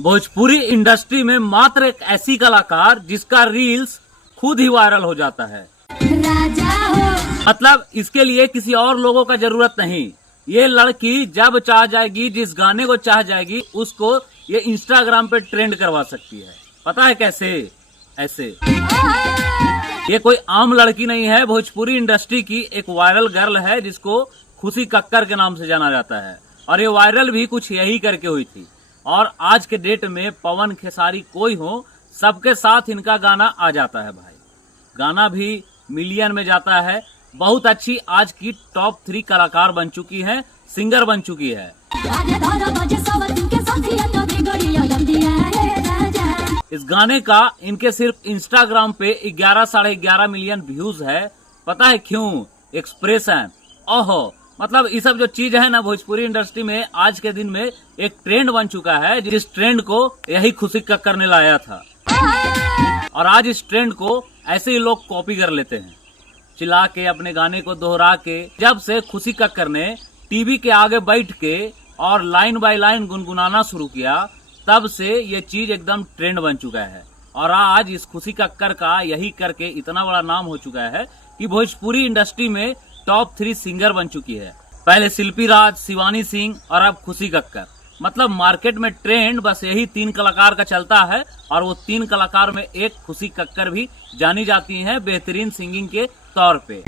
Bhojpuri industry में मात्र एक ऐसी कलाकार जिसका रील्स खुद ही वायरल हो जाता है। मतलब इसके लिए किसी और लोगों का जरूरत नहीं। ये लड़की जब चाह जाएगी, जिस गाने को चाह जाएगी, उसको ये इंस्टाग्राम पे ट्रेंड करवा सकती है। पता है कैसे? ऐसे। ये कोई आम लड़की नहीं है, भोजपुरी इंडस्ट्री की एक वायरल गर्ल है जिसको खुशी कक्कर के नाम से जाना जाता है। और ये वायरल भी कुछ यही करके हुई थी। और आज के डेट में पवन खेसारी कोई हो, सबके साथ इनका गाना आ जाता है भाई। गाना भी मिलियन में जाता है। बहुत अच्छी आज की टॉप 3 कलाकार बन चुकी हैं, सिंगर बन चुकी है। इस गाने का इनके सिर्फ इंस्टाग्राम पे 11 साढ़े 11 मिलियन व्यूज है। पता है क्यों? एक्सप्रेशन। ओहो, मतलब ये सब जो चीज है ना भोजपुरी इंडस्ट्री में आज के दिन में एक ट्रेंड बन चुका है, जिस ट्रेंड को यही खुशी कक्कर ने लाया था। और आज इस ट्रेंड को ऐसे ही लोग कॉपी कर लेते हैं, चिल्ला के, अपने गाने को दोहरा के। जब से खुशी कक्कर ने टीवी के आगे बैठ के और लाइन बाय लाइन गुनगुनाना शुरू किया, तब से ये चीज एकदम ट्रेंड बन चुका है। और आज इस खुशी कक्कर का यही करके इतना बड़ा नाम हो चुका है कि भोजपुरी इंडस्ट्री में टॉप 3 सिंगर बन चुकी है। पहले शिल्पी राज, शिवानी सिंह और अब खुशी कक्कर। मतलब मार्केट में ट्रेंड बस यही 3 कलाकार का चलता है। और वो 3 कलाकार में एक खुशी कक्कर भी जानी जाती हैं बेहतरीन सिंगिंग के तौर पे।